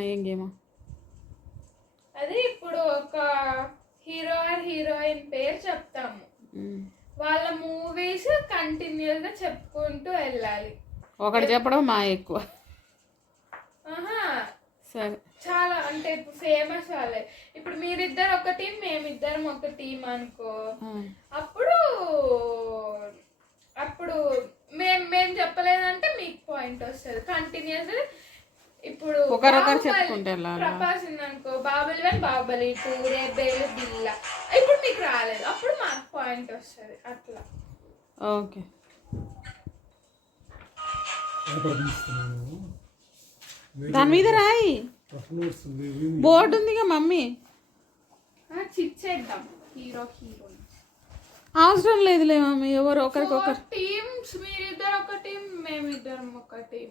చెప్పమ్మా ఏం గేమ్? అది ఇప్పుడు ఒక హీరో ఆర్ హీరోయిన్ పేరు చెప్తాము, వాళ్ళ మూవీస్ కంటిన్యూస్ గా చెప్పుకుంటూ వెళ్ళాలి. ఒకటి చెప్పడం మా ఎక్కువ. సరే, చాలా అంటే ఇప్పుడు ఫేమస్ వాళ్ళే. ఇప్పుడు మీరిద్దరు ఒక టీం, మేమిద్దరం ఒక టీం అనుకో, అప్పుడు అప్పుడు మేము చెప్పలేదంటే మీకు పాయింట్ వస్తుంది కంటిన్యూస్. ఇప్పుడు ప్రభాస్ అనుకో, బాహుబలి 1, బాహుబలి 2, రేబేలు, బిల్లా, ఇప్పుడు మీకు రాలేదు, అప్పుడు మాకు పాయింట్ వస్తుంది అట్లా. ఓకే. దాని మీద రాయి, బోర్డు ఉందిగా మమ్మీ. చిచ్చేద్దాం hero heroine. అవసరం లేదులే మమ్మీ, ఎవరు ఒకరికొకరు టీమ్స్. మీరిద్దరు ఒక టీం, మేమిద్దరం ఒక టీం.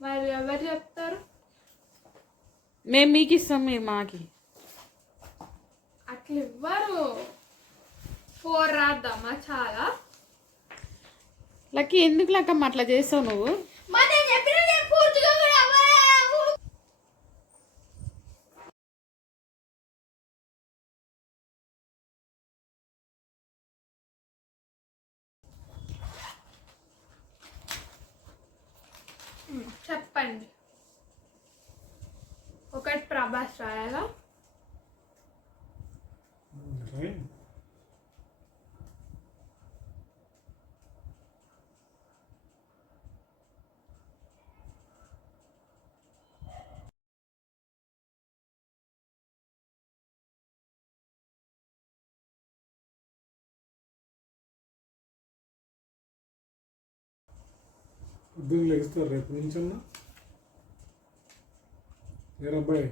మరి ఎవరు చెప్తారు? మేము మీకు ఇస్తాం, మీరు మాకి. అట్లా ఇవ్వరు. 4 రాద్దామా? చాలా లక్కీ. ఎందుకు లక్కమ్మ అట్లా చేస్తావు నువ్వు? చెప్పండి. ఒకటి ప్రభాస్ రాయాలా? పొద్దున్న లెగిస్తారు రేపు నుంచి అన్నా. ఏరబ్బాయి,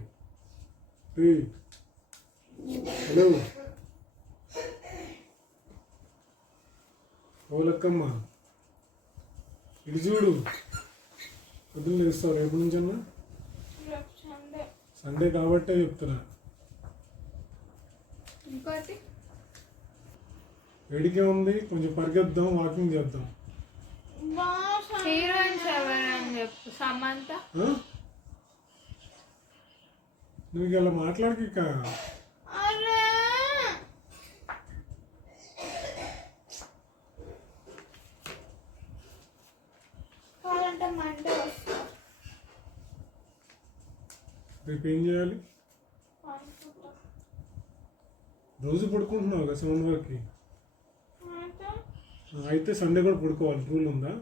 హలో ఓలక్కమ్మ, ఇటు చూడు. పొద్దున్న లెగిస్తావు రేపు నుంచి అన్నా. సండే కాబట్టే చెప్తున్నా. ఇంకోటి వేడికే ఉంది, కొంచెం పరిగెద్దాం, వాకింగ్ చేద్దాం. హీరోయిన్స్ ఎవరని చెప్పు. సమంత. నువ్వు ఇలా మాట్లాడకి రేపు ఏం చేయాలి? రోజు పడుకుంటున్నావు కదా 7 వరకు. అయితే సండే కూడా పడుకోవాలి, రూల్ ఉందా?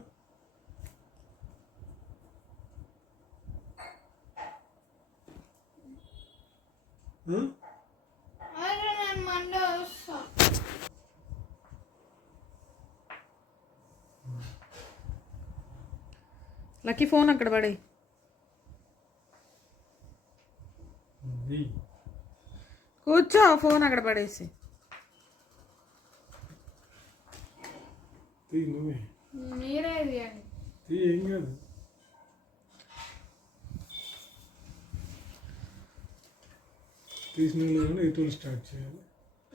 లక్కీ ఫోన్ అక్కడ పడే. కూర్చో, ఫోన్ అక్కడ పడేసి. మీరేది ఏం కాదు. తీసిన ఎటులు స్టార్ట్ చేయాలి.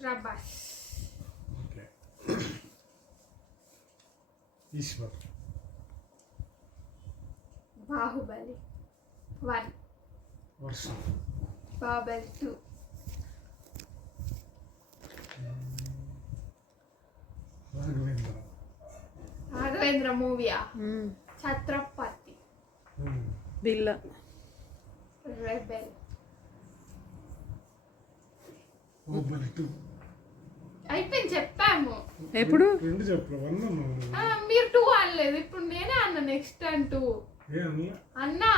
ప్రభాస్. ఓకే. ఈశ్వర్. బాహుబలి 1. వర్షం. బాహుబలి 2. రాఘవేంద్ర మూవీయా? ఛత్రపతి. బిల్లా. రెబెల్. అయిపోయింది, చెప్పాము. ఎప్పుడు? 2 చెప్పరు, 1 అన్నావు. మీరు 2 అనలేదు, ఇప్పుడు నేనే అన్నా నెక్స్ట్ అంటూ. అన్నా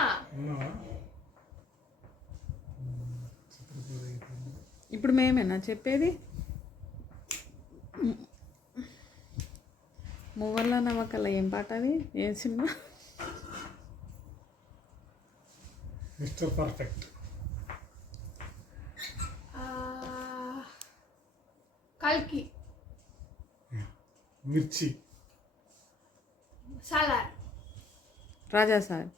ఇప్పుడు మేమేనా చెప్పేది? మువ్వల్ల నమ్మకల్ల ఏం పాట అది? ఏం సినిమా? Mister perfect. కల్కి. మిర్చి. సాలార్. రాజా సార్.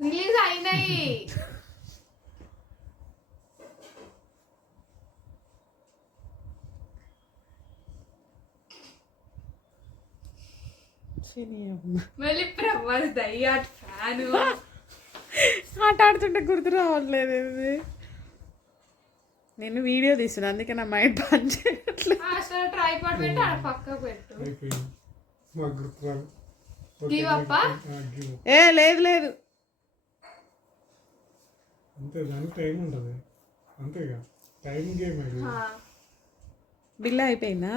రిలీజ్ అయినాయి. మళ్ళీ ప్రభాస్ దయ్యాట్ ఫ్యాను. ఆట ఆడుతుంటే గుర్తు రావట్లేదు ఇది. నేను వీడియో తీస్తున్నా అందుకే నా మైండ్ పని చేయట్లేదు. అసలు ట్రైపాడ్ పెట్టి ఆడ పక్కకు పెట్టు. అయిపోయింది మాకు గుర్తు రాదు. Give up ఆ? give up. ఏ లేదు లేదు అంతే దానికి టైం ఉంటుంది అంతేగా టైం గేమ్ అది. బిల్ అయిపోయిందా?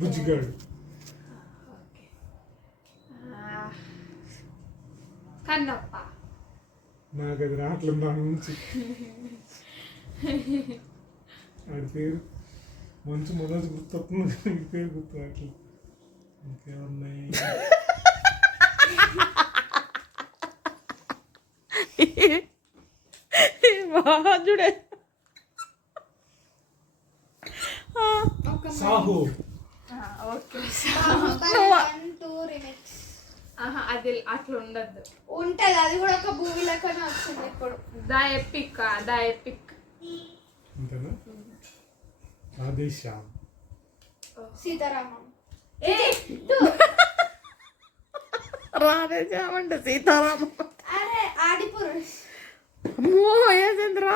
బుజ్జిగాడు కన్నప్ప. నాకు అది రావట్లేదు దాని నుంచి. ఆడి పేరు మంచి మొదటి గుర్తొస్తుంది ఈ పేరు గుర్తు రావట్లేదు. ఇంకేమున్నాయి చూడే సాహో. ఓకే. బాహుబలి 1, 2 రిమిక్స్ అది అట్లా ఉండద్దు. ఉంటది, అది కూడా ఒక మూవీ లెక్కనే వచ్చింది ఇప్పుడు. ద ఎపిక్ అంతేనా? రాధేశ్యామ్. సీతారామం. రాధేశ్యామంటే సీతారామ. అరే ఆదిపురుష్. అమ్మో ఏజేంద్ర.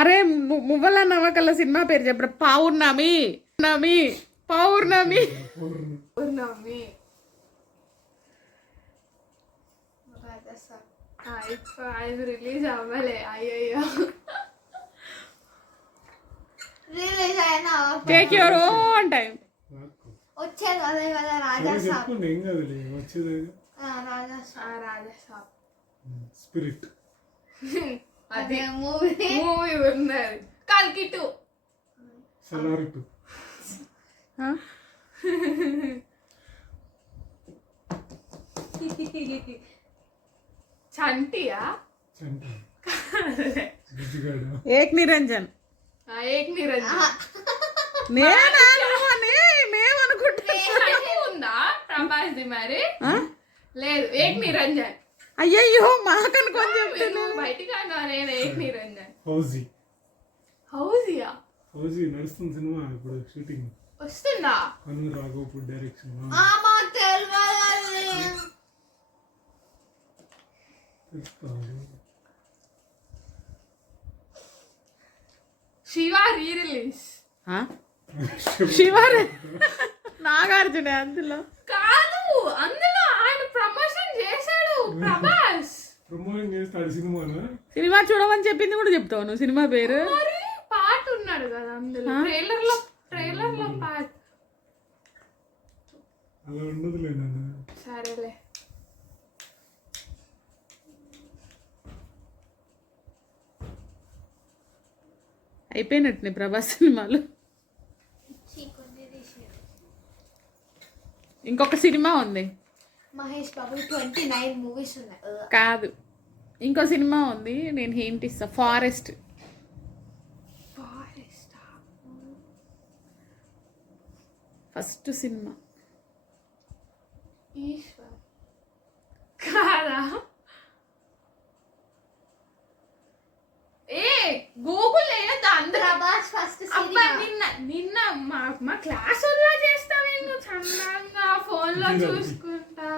అరే మువ్వల నవకల్ల సినిమా పేరు చెప్పు. పౌర్ణమి. పౌర్ణమి పౌర్ణమి పూర్ణమి. రాజస్థాన్. అది రిలీజ్ అవ్వలే. అయ్యయ్యో. రిలీజ్ అయినా టేక్ యువర్ ఓన్ టైం. వచ్చేది అదే కదా రాజస్థాన్. చెప్పండి ఏం కాదు వచ్చేది. రాజస్థాన్. రాజస్థాన్ స్పిరిట్. అది మూవీ మూవీ ఉన్నది. కల్కి 2. సలారి 2. చంటియా? చంటి. బుజ్జిగాడు. ఏక్ నిరంజన్. ఏక్ నిరంజన్. మేమనుకుంటా ఉందా ప్రభాస్ది మరి? లేదు, ఏక్ నిరంజన్. అయ్యయ్యో మాకని కొంచెం బయటికి అన్నాను ఏక్ నిరంజన్. హౌజీ. హౌజియా? హౌజీ నడుస్తుంది సినిమా ఇప్పుడు షూటింగ్. వస్తుందా? అను రాఘవపూర్ డైరెక్షన్. Shiva rerelease. శివారే నాగార్జున అందులో కాదు, అందులో ఆయన ప్రమోషన్ చేశాడు ప్రభాస్. ప్రమోషన్ చేస్తాడు సినిమానా? సినిమా చూడమని చెప్పింది కూడా చెప్తావు నువ్వు సినిమా పేరు. మరి పాట ఉన్నాడు కదా అందులో. ట్రైలర్ లో పాట. అలా ఉండదులే నన్ను. సరేలే. అయిపోయినట్టు ప్రభాస్ సినిమాలు. ఇంకొక సినిమా ఉంది మహేష్ బాబు 29 మూవీస్ ఉన్నాయి. కాదు, ఇంకో సినిమా ఉంది. నేను హింట్ ఇస్తా. ఫారెస్ట్. First cinema. ఈశ్వర్ కాదా? ఏ గూగుల్ లేదా అందరూ. ప్రభాస్ ఫస్ట్ అబ్బా సినిమా. నిన్న మా క్లాస్ వల్ల చేస్తావేందు చందంగా ఫోన్ లో చూసుకుంటా.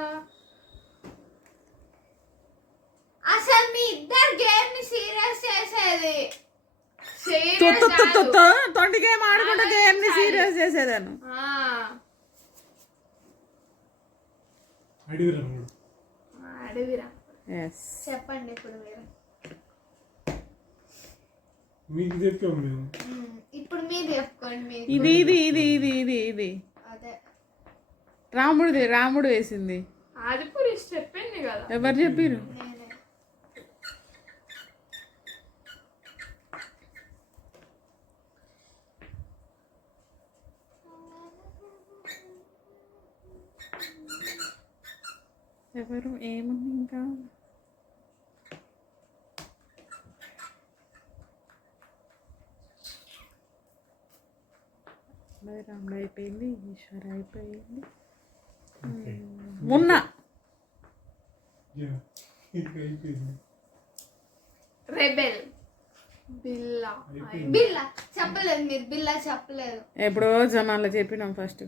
అసలు మీ ఇద్దరు గేమ్ ని సీరియస్ చేసేది. తొండి గేమ్ ఆడుకుంటే గేమ్ ని సీరియస్ చేసేదాను. అడవిరా. చెప్పండి ఇప్పుడు మీరు. మీకు చెప్పాము మేము. ఇప్పుడు మీరు చెప్పుకోండి. ఇది ఇది ఇది ఇది ఇది ఇది అదే రాముడు వేసింది. ఆదిపురుష్ చెప్పింది కదా. ఎవరు చెప్పిరు? నేనే. ఎవరు? ఏముంది ఇంకా? రాముడు అయిపోయింది. ఈశ్వర్ అయిపోయింది. మొన్న యా ఇది అయిపోయింది. రెబెల్ బిల్లా అయిపోయింది. బిల్లా చెప్పలేదు మీరు, బిల్లా చెప్పలేదు. ఎప్పుడో జనాల్లో చెప్పినాం ఫస్ట్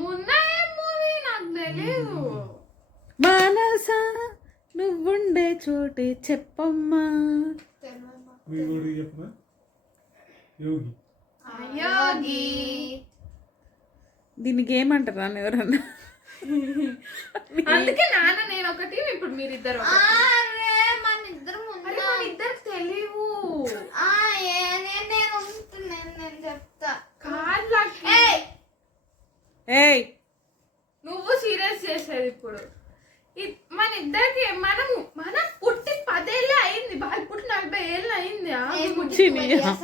ముందే మూవీ నాకు తెలియదు. మానసా నువ్వుండే చోటే చెప్పమ్మా. తెలియదు. మీ కూడా చెప్పనా? యోగి. యోగి. దీనికి ఏమంటారా అని ఎవరన్నా? అందుకే నాన్న నేను ఒకటి, ఇప్పుడు మీరిద్దరు ఒకటి. అరే మన ఇద్దరు అరే మన ఇద్దరికి తెలియవు. నేను చెప్తా. కాళ్ళకి ఏయ్ నువ్వు సీరియస్ చేసేది ఇప్పుడు. మన ఇద్దరికి మనం పుట్టి 10 ఏళ్ళే అయింది, వాళ్ళు పుట్టి 40 ఏళ్ళు అయింది.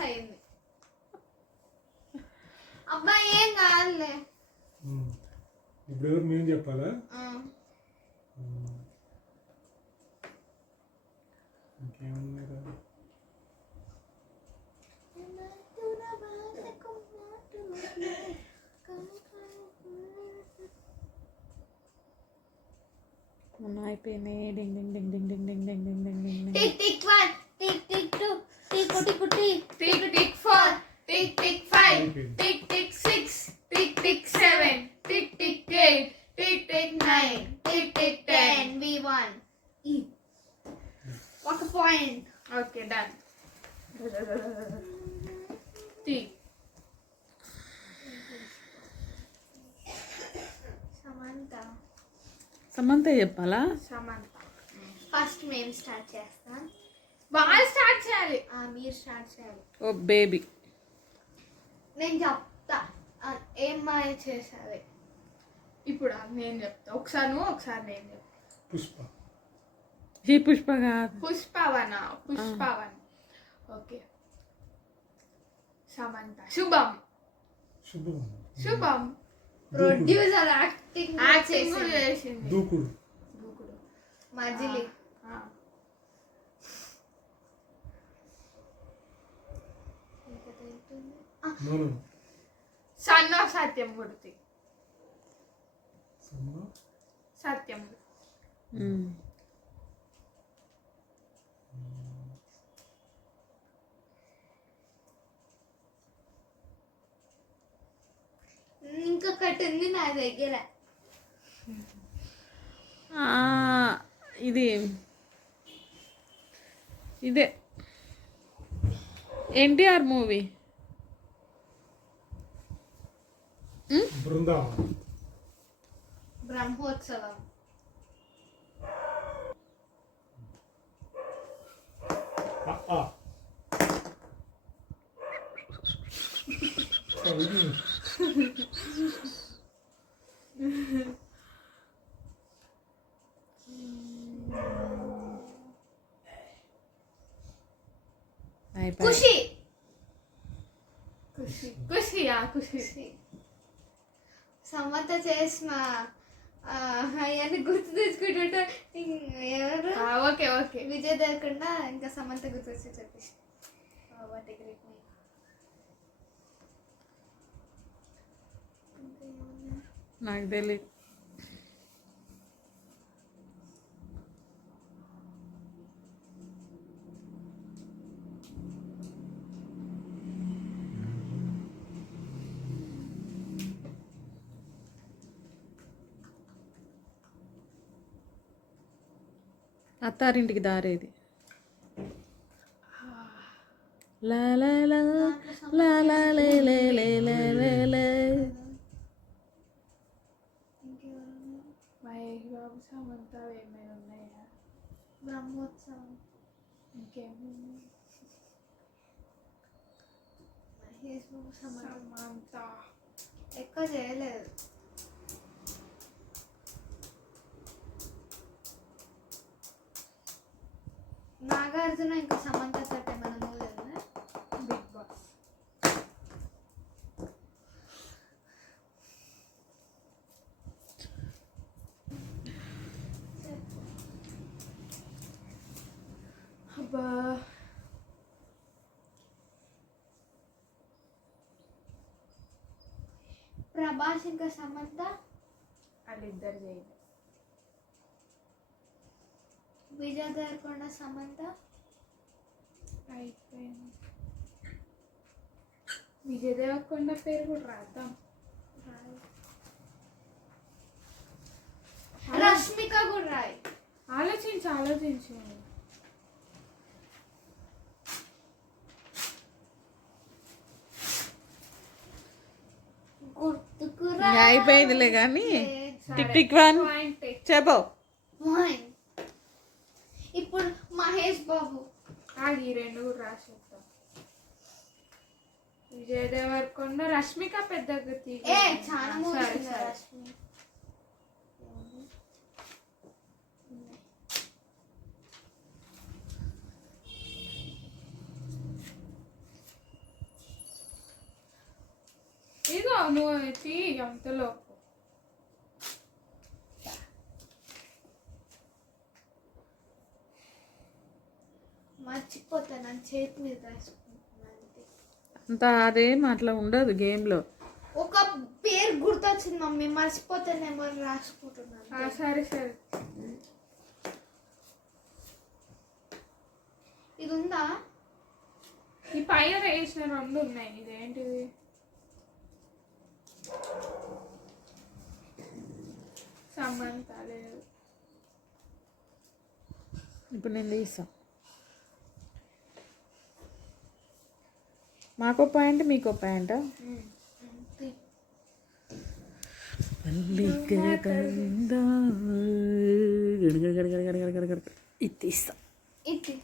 అయింది. అబ్బాయి ఏం కాదులే. ఇప్పుడు ఎవరు మేము చెప్పాలా? ఇంకేమున్నారా? మొన్న అయిపోయినాయి. Ding ding ding ding ding ding ding ding ding ding ding. Tick tick 1 tick tick 2 tick tick tick tick tick 4 tick tick 5 tick tick 6 tick tick 7 tick tick 8 tick tick 9 tick tick 10. V1 ఒక point. Okay done. Tick Samantha చెప్పాలా? Samantha. First మేము start చేస్తాం. వాళ్ళు start చేయాలి. మీరు start చేయాలి. ఓ baby. నేను చెప్తా ఏం మాయ చేసావి. ఇప్పుడు నేను చెప్తా, ఒకసారి నువ్వు ఒకసారి నేను చెప్తా. పుష్ప. ఈ పుష్ప కాదు. పుష్పవన. ఓకే. సమంత. శుభం. ప్రొడ్యూసర్ యాక్టింగ్ యాక్టింగ్ కూడా చేసింది. దూకుడు. మజిలీ. మనం సన్న సత్యమూర్తి. సత్యమూర్తి. ఇంకొకటి ఉంది నా దగ్గర. ఇదే ఎన్టీఆర్ మూవీ. బృందావనం. బ్రహ్మోత్సవం. ఖుషి. సమంత చేసిన అవన్నీ గుర్తు తెచ్చుకుంటుంటే ఎవరు ఓకే విజయ్ దేవరకొండ ఇంకా సమంత గుర్తు వచ్చి చెప్పేసి వాట్ ఏ గ్రేట్ నేమ్. నాకు తెలియదు. అత్తారింటికి దారేది. లా లా లా లా లా లే లే లే లే లే లే. మహేష్ బాబు సమంత ఏమైనా ఉన్నాయా? బ్రహ్మోత్సవం. ఇంకేమైనా? మహేష్ బాబు సమంత ఎక్కువ చేయలేదు. నాగార్జున ఇంకా సమంత తోటి మన మూవీ ఉందా? Big boss. అబ్బా ప్రభాస్ ఇంకా సమంత. వాళ్ళిద్దరు చేయలేదు. విజయ్ దేవరకొండ సమంత. అయిపోయింది. విజయ్ దేవరకొండ పేరు కూడా రాద్దాం. రష్మిక కూడా రాయి. ఆలోచించు. గుర్తుకు ఇంకా అయిపోయిందిలే కానీ టిక్ టిక్ వన్ పాయింట్ చెప్పు. ఇప్పుడు మహేష్ బాబు. ఈ రెండు కూడా రాసేద్దాం. విజయ్ దేవరకొండ, రష్మిక పెద్దగా చాలా సరే మూవీస్ సరే. రష్మి. ఇగో నువ్వు తీ అంతలో. మర్చిపోతాను చేతి మీద రాసుకుంటున్నాను. అంత అదేం అట్లా ఉండదు గేమ్లో. ఒక పేరు గుర్తొచ్చింది మమ్మీ, మర్చిపోతానేమో అని రాసుకుంటున్నాను. సరే. ఇది ఉందా? ఈ పైన వేసిన రెండు ఉన్నాయి. ఇదేంటిది? సమంత లేదు. ఇప్పుడు నేను తీసా. మాకో పాయింట్ మీకో పాయింట్. ఇది తీస్తా. ఇది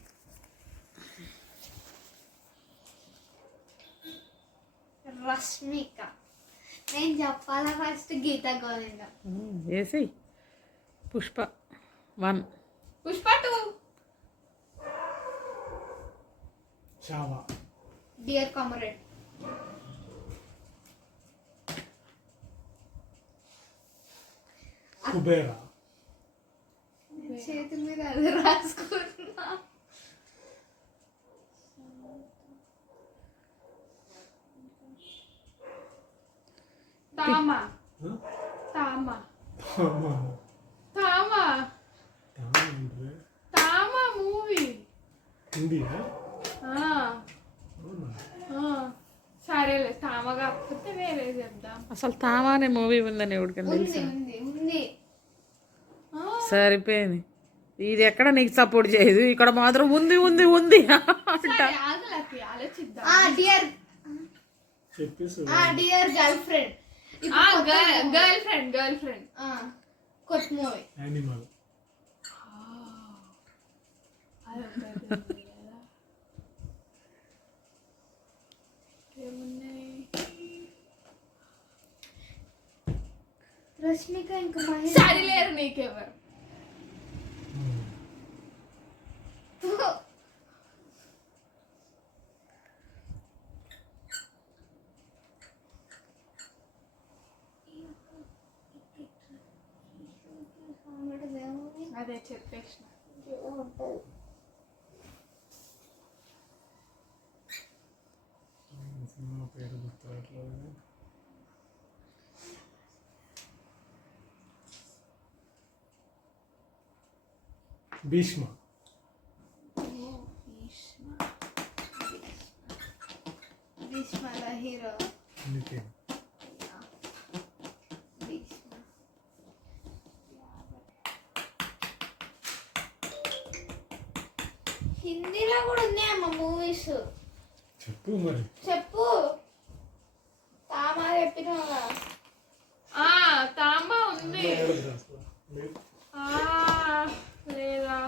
రష్మిక. నేను చెప్పాలా ఫస్ట్ గీత గోవిందం. వేసి పుష్ప 1. పుష్ప 2. చావా. Dear comrade. కుబేరా. చేతి మీద అది రాసుకుంటున్నా. తామా Huh? తామా తామా. తామా తామా ఏంటిది? తామా మూవీ. హిందీయా? అవునా? సరేలే, తామ కాకపోతే వేరే చెప్దాం. అసలు తామా అనే మూవీ ఉందని ఎవరికైనా ఉంది తెలుసా? ఉంది ఉంది. సరిపోయింది. ఇది ఎక్కడ నీకు సపోర్ట్ చేయదు, ఇక్కడ మాత్రం ఉంది ఉంది ఉంది అంట. సరే, ఆగలకి ఆలోచిద్దాం. డియర్ చెప్పేసి dear girl friend. Girl friend. కొత్త మూవీ. యానిమల్. రష్మిక ఇంకా మహేష్. సరిలేరు నీకెవరు? అదే చెప్పేసిన. సినిమా పేరు గుర్తురావట్లేదు. భీష్మ. భీష్మ హీరో. నితిన్. హిందీలో కూడా ఉన్నాయమ్మ మూవీస్. చెప్పు మరి. చెప్పు. తామా చెప్పినావా? తామా ఉంది. లేదా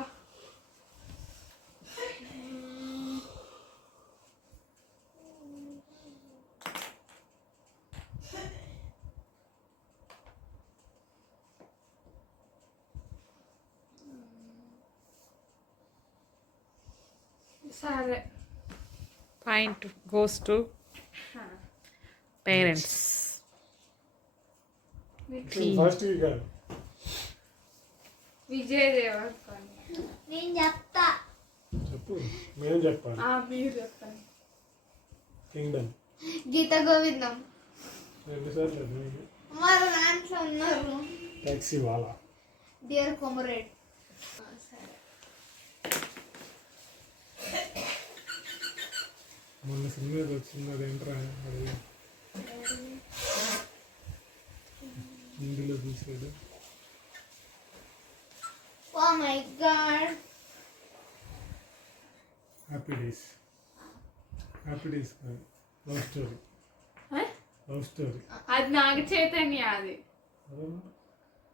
సరే. Point goes to parents. First కాదు. విజయ్ దేవరకొండ. నేను చెప్తా. చెప్పు. మేము చెప్పాలి. మీరు చెప్పండి. కింగ్డమ్. గీత గోవిందం. రెండుసార్లు అది మరి దాంట్లో ఉన్నారు టాక్సీ వాళ్ళ డియర్ కొమరేడ్. సరే మొన్న సినిమా వచ్చింది అదేంట్రా అది హిందీలో చూసాడు. Oh my god. Happy days love story అది నాగ చైతన్య. అది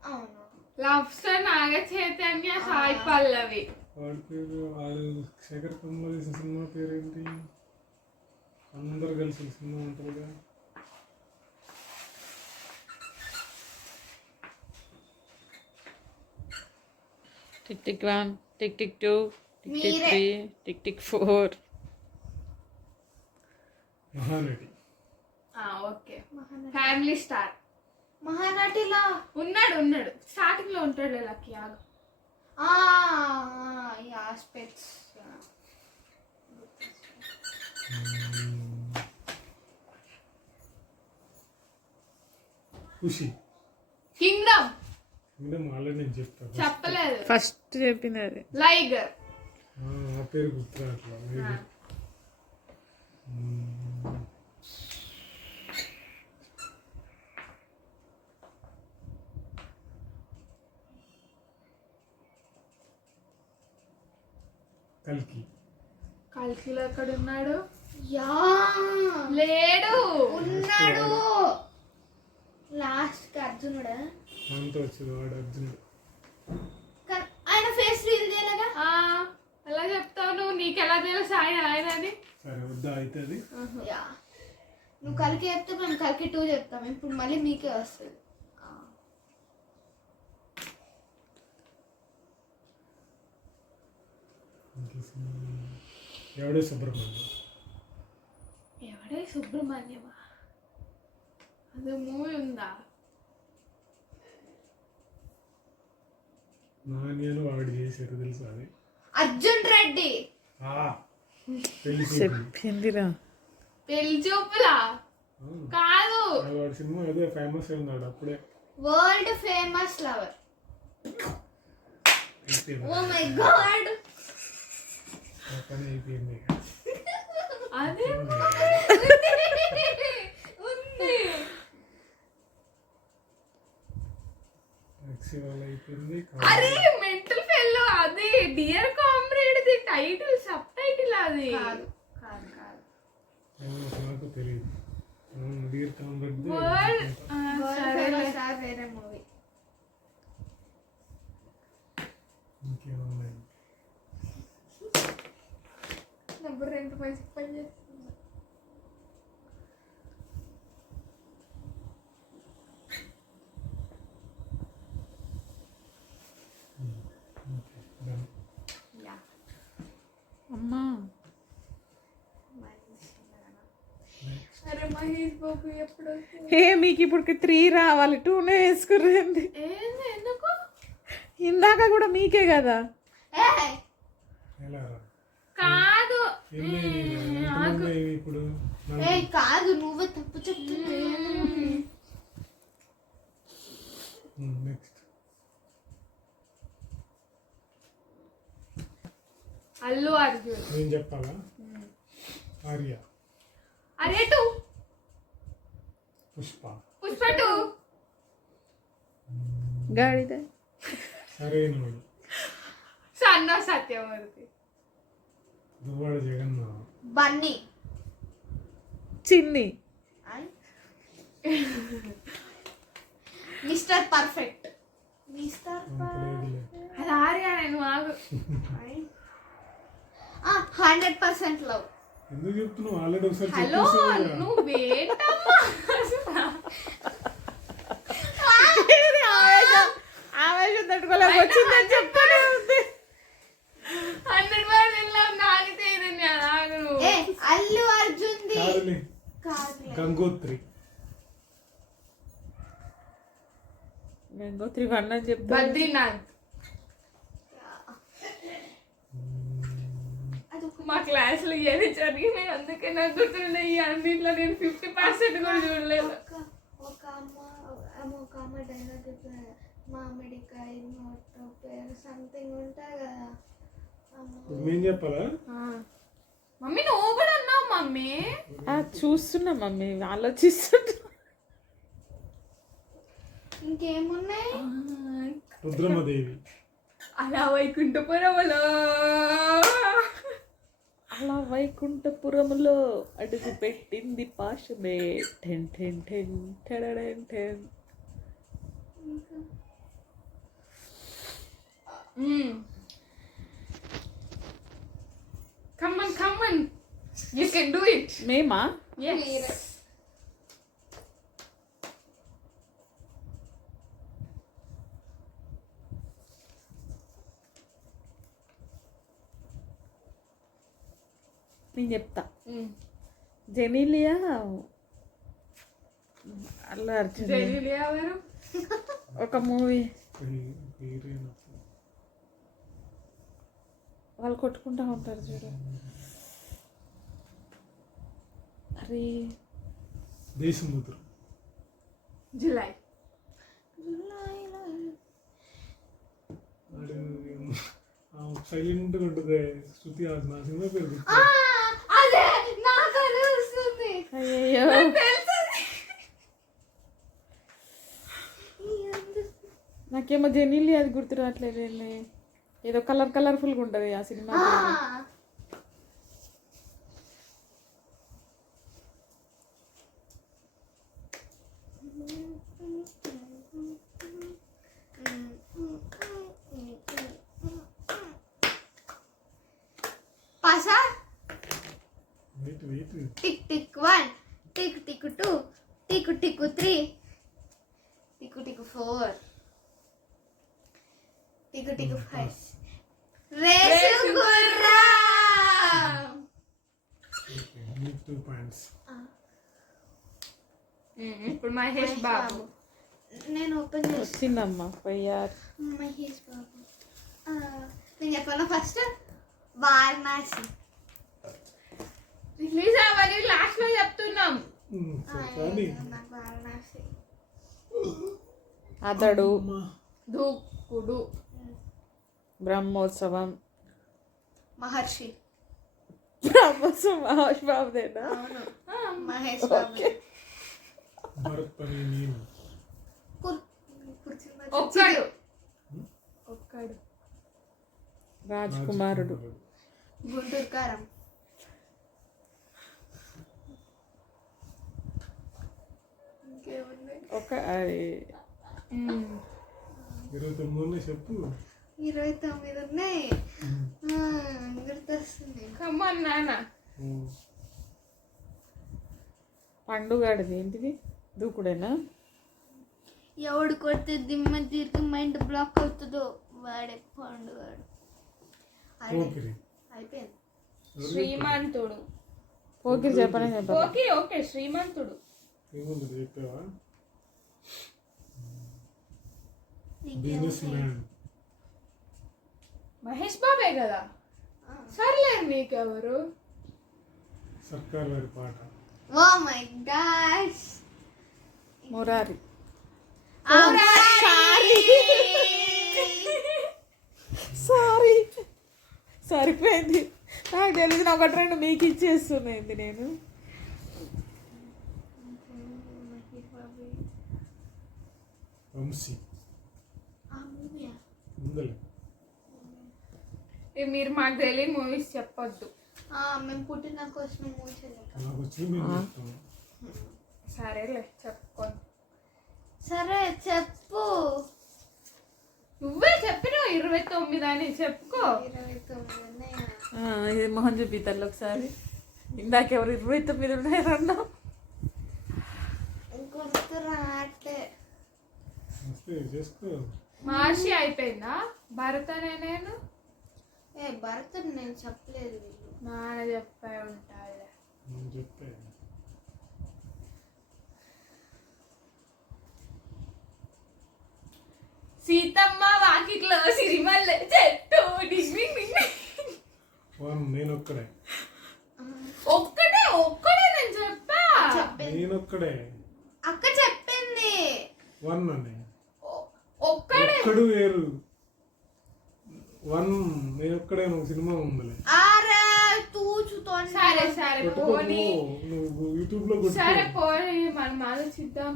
అవును లవ్ స్టార్ నాగ చైతన్య సాయి పల్లవి. వాడి పేరు వాడు శేఖర్ కమల్ చేసిన సినిమా పేరేంటి? అందరు కలిసి సినిమా ఉంటుందిగా. Tick tick 1, tick tick 2, tick tick మీరే. 3, tick tick 4. Mahanati. Okay family star. మహానటిలా ఉన్నాడు స్టార్టింగ్ లో ఉంటాడు లక్కీ. ఆగు ఈ ఆస్పెక్ట్స్. ఖుషి. కింగ్డమ్ ఆల్రెడీ నేను చెప్తాను. చెప్పలేదు. ఫస్ట్ చెప్పింది అది. లైగర్. ఆ పేరు గుర్తు అట్లా కల్కిలో ఎక్కడ ఉన్నాడు? యా లేడు. ఉన్నాడు. లాస్ట్ కి అర్జునుడా? అంత వచ్చింది వాడు అర్జునుడు. ఆయన ఫేస్ రీల్ చేయలేగా. ఎలా చెప్తావు నువ్వు? నీకెలా తెలుసు ఆయన అని? సరే వద్దా అయితే అది. యా నువ్వు కలికి చెప్తే మేము కలికి 2 చెప్తాం. ఇప్పుడు మళ్ళీ మీకే వస్తుంది. ఎవడే సుబ్రహ్మణ్యం. ఎవడే సుబ్రహ్మణ్యమా? అది మూవీ ఉందా? నాణ్యను వాడు చేశారు తెలుసా అది? అర్జున్ రెడ్డి. పెళ్లి చెప్పిందిరా. పెళ్లి చూపులా కాదు. వాడు సినిమా అదే ఫేమస్ అన్నాడు అప్పుడే. World famous lover. Oh my god. పని అయిపోయింది. అదే ఉంది. టాక్సీ వాళ్ళ అయిపోయింది. అరే మెంటల్ ఫెల్లో. అది dear comrade the title, sub title అది. కాదు కాదు కాదు. నాకు తెలియదు. డియర్ కామ్రేడ్ వరల్డ్ ఫేమస్ వేరే మూవీ. ఇంకేమున్నాయి? నెంబర్ 2 మంచి పని చేస్తుంది. అమ్మా అరే మహేష్ బాబు ఎప్పుడు వస్తుంది? మీకు ఇప్పుడు 3 రావాలి. 2నే వేసుకురండి. ఏంది ఎందుకు? ఇందాక కూడా మీకే కదా. ఎలా రా? కాదు ఇప్పుడు కాదు నువ్వే తప్పు చెప్తుంది. నెక్స్ట్ అల్లు అర్జున్. నేను చెప్పాలా? ఆర్య. అరే 2. పుష్ప. పుష్ప 2. గాడిద. సరైన సన్న సత్యవర్తి. దువ్వాడ జగన్న. బన్నీ. చిన్ని. Mister perfect. మిస్టర్ అది ఆర్య. నేను ఆగు. 100% లవ్. ఎందుకు చెప్తున్నావు? ఆల్రెడీ ఒకసారి హలో నువ్వేంటమ్మా? ఆవేశం తట్టుకోలేక వచ్చిందని చెప్తానే ఉంది. 100% లవ్ నాగితే ఇది ఆగు. అల్లు అర్జున్ ది కాదు. గంగోత్రి. గంగోత్రి 1 అని చెప్తా. బద్రీనాథ్. మా క్లాస్ లో ఏది జరిగినాయి అందుకే నాకు గుర్తున్నాయి. అన్నింటిలో నేను 50% కూడా చూడలేదు. ఒక అమ్మ డైలాగ్ చెప్తుంది, మామిడికాయ నోట్లో పేరు సంథింగ్ ఉంటాయి కదా. ఇప్పుడు మేము చెప్పాలా? మమ్మీ నువ్వు కూడా అన్నావు మమ్మీ. చూస్తున్నా మమ్మీ, ఆలోచిస్తున్నా. ఇంకేమున్నాయి? రుద్రమదేవి. అలా వైకుంఠపురములో అలా వైకుంఠపురములో అడుగు పెట్టింది పాశమే. టెన్ టెన్ టెన్ టెడడెన్ ten. Come on. You can do it. మేమా? Yes. నేను చెప్తా. జెనీలియా అల్లు అర్జున్ జైలులో ఎవరు? ఒక మూవీ హీరోయిన్. వాళ్ళు కొట్టుకుంటా ఉంటారు చూడు. అరే దేశముద్ర. జులై. సైలెంట్ ఉంటుంది శృతి హాసన్. ఆ సినిమా పేరు గుర్తు. అదే నాకు అదే వస్తుంది. అయ్యో, నాకేమో జెనీలియా అది గుర్తు రావట్లేదు. ఏదో కలర్ఫుల్గా ఉంటుంది ఆ సినిమా. పాసా. Wait. Tick tick 1, tick tick 2, tick tick 3, tick tick 4, tick tick 5. Race Gurram. 2 points. ఇప్పుడు మహేష్ బాబు. నేను ఓపెన్ చేసి వచ్చిందమ్మా పోయారు. మహేష్ బాబు. నేను చెప్పాను ఫస్ట్ వారణాసి. రిలీజ్ అవ్వాలి లాస్ట్ లో చెప్తున్నాం. చెప్పాలి. నాకు వారణాసి. అతడు, దూకుడు, బ్రహ్మోత్సవం. మహర్షి. బ్రహ్మోత్సవం మహేష్ బాబుదేనా? మహేష్ బాబు. భరత్ పని నేను. ఒక్కడు రాజ్ కుమారుడు. గుంటూరు కారం. ఇంకేముంది? ఒక అది 29 ఉన్నాయి చెప్పు. 29 ఉన్నాయి. గుర్తొస్తుంది. కమ్మన్ నాన్న. పండుగడిది ఏంటిది? దూకుడేనా? ఎవడు కొడితే దిమ్మ తిరిగి మైండ్ బ్లాక్ అవుతుందో వాడే పండుగాడు. పోకిరి. అయిపోయింది. శ్రీమంతుడు. పోకిరి చెప్పనే చెప్పాలి. ఓకే శ్రీమంతుడు. ఏముంది చెప్పావా? Business man. మహేష్ బాబే కదా. సర్లేదు నీకెవరు? Sarkar Vaari Paata. Oh my gosh. Murari. Sorry, సరిపోయింది. నాకు తెలిసిన ఒకటి రెండు మీకు ఇచ్చేస్తున్నాయింది నేను. వంశీ. ముందలే. మీరు మాకు తెలియని మూవీస్ చెప్పొద్దు. మేము పుట్టిన కోసం మూవీ నాకు వచ్చి మేము చెప్తాము. సరేలే చెప్పుకోండి. సరే చెప్పు. నువ్వే చెప్పినావు 29 అని చెప్పుకో. 29 ఉన్నాయా? ఇది మొహం చూపిద్దాం ఒకసారి. ఇందాకెవరు 29 ఉన్నాయన్నా? గుర్తు రాట్లే. చేసుకో. మహర్షి అయిపోయిందా? భరత్ అనే నేను భరత్ నేను చెప్పలేదు. నాన్న చెప్పే ఉంటాయి. నేను చెప్పాను. సీతమ్మ వాకిట్లో సిరిమల్లె చెట్టు. నేను ఒక్కడే ఒక్కడే నేను చెప్పా. నేను ఒక్కడే. అక్క చెప్పింది. 1 అని ఒక్కడే ఒక్కడు వేరు 1 నేను ఒక్కడే ఒక సినిమా ఉందిలే అరే తూచుతో సరే సరే పోనీ నువ్వు యూట్యూబ్ లో కొట్టు. సరే పోనీ మనం ఆలోచిద్దాం.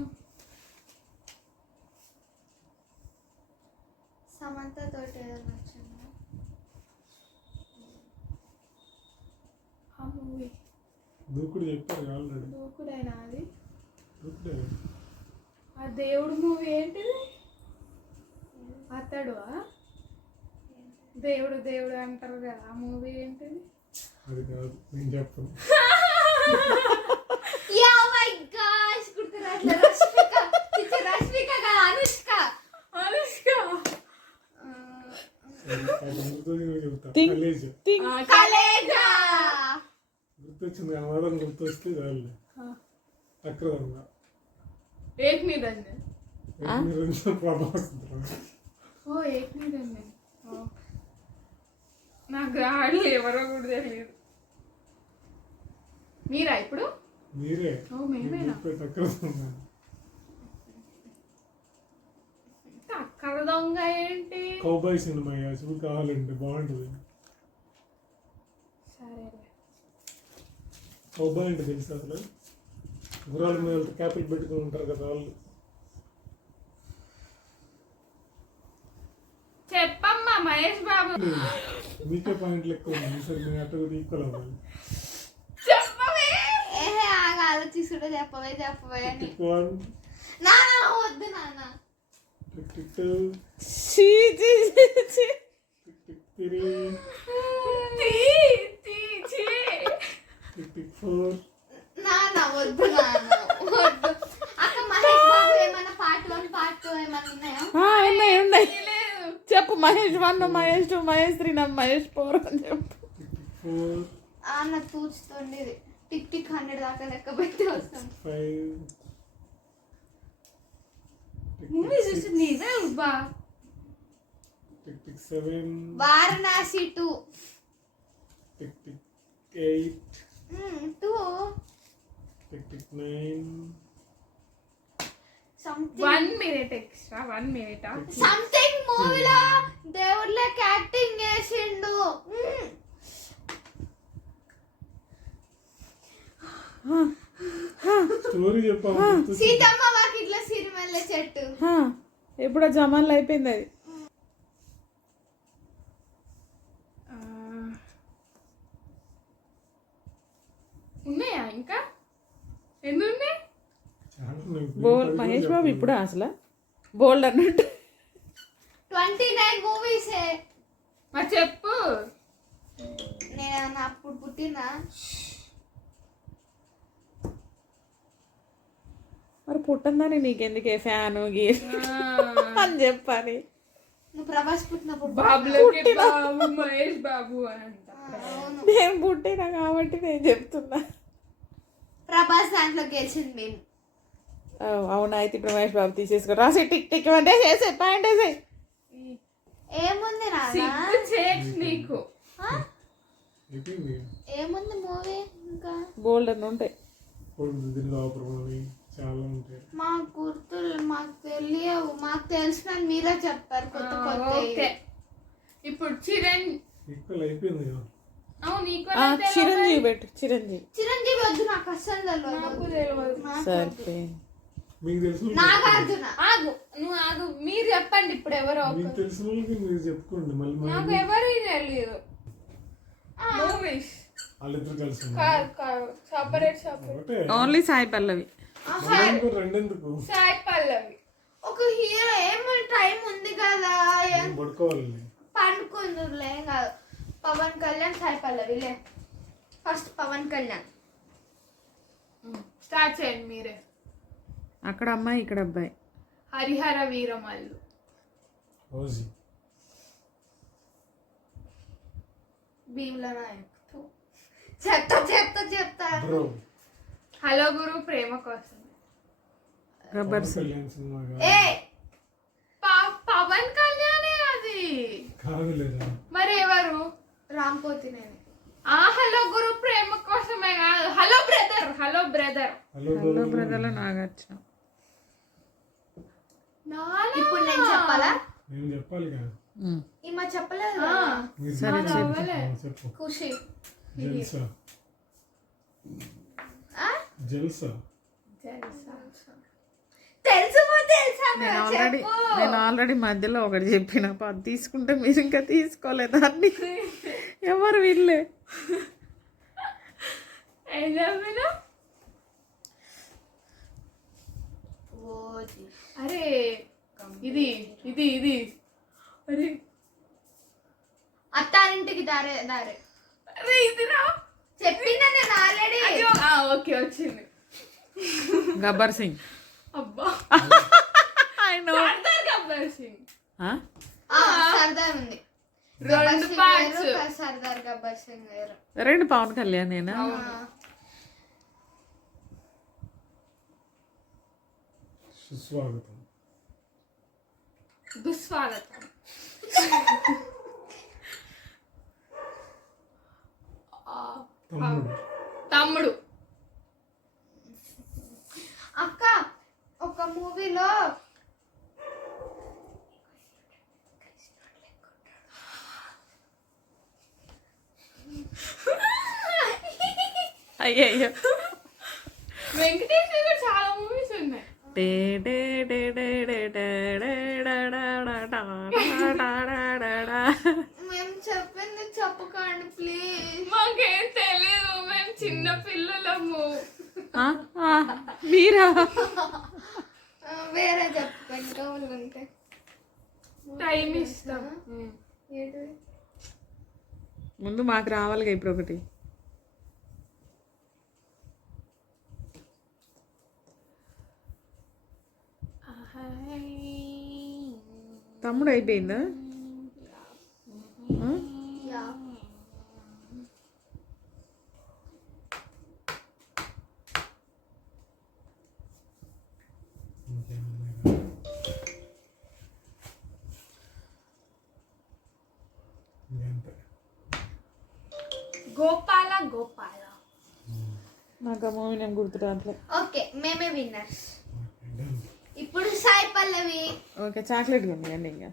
సమంత తోటి ఏదైనా వచ్చిందా? ఆ మూవీ దూకుడు చెప్పారు ఆల్రెడీ. దూకుడైనా అది దూకుడే ఆ దేవుడు మూవీ ఏంటిది? అతడు దేవుడు దేవుడు అంటారు కదా, ఆ మూవీ ఏంటిది? అది కాదు నేను చెప్పను. యా మై గాష్ గుర్తురాట్లే. రష్మిక చిచి రష్మిక కాదు అనుష్క. అనుష్క చెప్తా Think. కలేజ్ కలేజా గుర్తొచ్చింది అనువాదం గుర్తొస్తే చాలు. చక్రధంగా ఏక్ నిరంజన్. నిరంజన్ ప్రభాస్. ఓ ఏక్ నిరంజన్. ఓ. నాకు ఆడలు ఎవరో కూడా తెలియదు. మీరా ఇప్పుడు? మీరే ఓ మేమేనా? చక్రధంగా అక్కడ దొంగ ఏంటి? కౌబాయ్ సినిమా చూపు కావాలంటే బాగుంటుంది. సరేలే. కౌబాయ్ అంటే తెలుసు అసలు గుర్రాల మీద క్యాపిల్ పెట్టుకుని ఉంటారు కదా వాళ్ళు. చెప్పమ్మా మహేష్ బాబు. మీకే పాయింట్లు ఎక్కువ ఉంది. సరే మీ అట్ట కూడా ఈక్వల్ అవ్వాలి. చెప్పవే. ఏహే ఆగా ఆలోచిస్తుంటే చెప్పవే చెప్పవే అని. టిక్ 1 నాన్న వద్దు నాన్న. టిక్ టిక్ 2 చీ చీ చీ, చీ. టిక్ టిక్ 3 చీ, చీ, చీ. టిక్ టిక్ 4 నాన్న వద్దు నాన్న వద్దు. అక్క మహేష్ బాబు ఏమైనా పార్ట్ 1 పార్ట్ 2 ఏమైనా ఉన్నాయా? ఉన్నాయి ఉన్నాయి. లేదు. చెప్పు మహేష్ 1, మహేష్ 2, మహేష్ 3, మహేష్ 4 అని చెప్పు. టిక్ టిక్ 4 అన్న తూచుతుండే టిక్ టిక్ 100 దాకా లెక్క పెట్టి వస్తాం. 5 మూవీ చూసి నీదే బా. Tick tick 7 Varanasi 2 tick tick 8 2 tick tick 9 something 1 minute extra, 1 minute. Something మూవీలో దేవుళ్ళకి యాక్టింగ్ చేసిండు. స్టోరీ చెప్పాము. సీతమ్మ వాకిట్ల సిరిమల్లె చెట్టు. హా, ఎప్పుడో జమాన్లు అయిపోయింది అది. ఉన్నాయా ఇంకా? ఎన్ని ఉన్నాయి? మహేష్ బాబు ఇప్పుడు అసలు బోల్డ్ అన్నట్టు. 29 మూవీస్. మరి చెప్పు. నేను అప్పుడు పుట్టినా. మరి పుట్టందని నీకెందుకే ఫ్యాను గీ అని చెప్పాలి. నువ్వు ప్రభాస్ పుట్టినప్పుడు బాబులకి బాబు మహేష్ బాబు అని అంట. అవును. నేను పుట్టినా కాబట్టి నేను చెప్తున్నా. ప్రభాస్ దాంట్లో గెలిచింది మేము. అవునా, అయితే ఇప్పుడు మహేష్ బాబు తీసేసుకో. రాసి టిక్ టిక్ అంటే వేసే పాయింట్ వేసే. ఏముంది నాన్న? సిగ్గు చేట్ నీకు. ఆ? ఏముంది మూవీ ఇంకా? బోల్డ్ అని ఉంటాయి. చాలా ఉంటాయి. మాకు గుర్తులు మాకు తెలియవు. మాకు తెలిసిన మీరే చెప్తారు కొత్త కొత్త. ఓకే. ఇప్పుడు ఈక్వల్ అయిపోయింది కదా. అవును చిరంజీవి పెట్టు. చిరంజీవి చిరంజీవి వద్దు, నాకు అస్సలు నాకు తెలియదు. తెలియదు. సరిపోయింది. మీకు తెలుసు నాగార్జున. ఆగు, నువ్వు ఆగు, మీరు చెప్పండి ఇప్పుడు ఎవరో. మీకు తెలిసిన వాళ్ళకి మీరు చెప్పుకోండి. మళ్ళీ నాకు ఎవరు తెలియదు. మూవీస్ వాళ్ళిద్దరు కలిసి కాదు కాదు, సపరేట్ ఒకటే ఓన్లీ సాయి పల్లవి. రెండెందుకు సాయి పల్లవి. ఒక హీరో ఏమైనా టైం ఉంది కదా, పడుకోవాలి. పండుకుందులే కాదు. పవన్ కళ్యాణ్, సాయి పల్లవిలే. ఫస్ట్ పవన్ కళ్యాణ్. స్టార్ట్ చేయండి మీరే. అక్కడ అమ్మాయి ఇక్కడ అబ్బాయి. హరిహర వీరమల్లు. ఓజీ భీమ్లా నాయక్. చెప్తా బ్రో. హలో గురు ప్రేమ కోసం. గబ్బర్ సింగ్. కళ్యాణ్ సినిమా ఏ పవన్ కళ్యాణే అది. కాదు లేదా? మరి ఎవరు? రాంపోతినేని. హలో గురు ప్రేమ కోసమే కాదు, hello brother. Hello brother. Hello hello బ్రదర్లో నాగార్జున. ఇప్పుడు నేను చెప్పాలా? నేను చెప్పాలి కదా. ఈమె చెప్పలేదు సరే, చెప్పు. ఖుషి. జల్సా. జల్సా. తెలుసు తెలుసా నేను ఆల్రెడీ మధ్యలో ఒకటి చెప్పిన అది తీసుకుంటే మీరు ఇంకా తీసుకోలేదు అన్ని ఎవరు వీళ్ళే. ఏం చెప్పినా? అరే ఇది ఇది ఇది అరే అత్తారింటికి దారే దారే. అరే ఇదిరా చెప్పిందా నేను ఆల్రెడీ. ఓకే వచ్చింది. గబ్బర్ సింగ్. అబ్బా I know. సర్దార్ గబ్బర్ సింగ్. సర్దార్ ఉంది. రెండు parts. సర్దార్ గబ్బర్ సింగ్ వేరు. రెండు పవన్ కళ్యాణ్ నేనా? సుస్వాగతం. దుస్వాగతం. తమ్ముడు. తమ్ముడు. అక్క ఒక మూవీలో అయ్యయ్యో. వెంకటేష్ కూడా చాలా మూవీస్ ఉన్నాయి. మేము చెప్పింది చెప్పకండి ప్లీజ్. మాకేం తెలియదు, మేము చిన్న పిల్లలము. మీరా? వేరే చెప్పండి కావాలంటే. టైం ఇస్తాం. ఏంటిది? ముందు మాకు రావాలిగా ఇప్పుడు ఒకటి. తమ్ముడు అయిపోయిందా? యా. ఇంకంతే. గోపాల గోపాల. నాకు ఆ మూవీ నేను గుర్తు రావట్లేదు. ఓకే మేమే విన్నర్స్. Done. ఇప్పుడు సాయి పల్లవి. ఓకే చాక్లెట్ ఉంది అండి ఇంకా.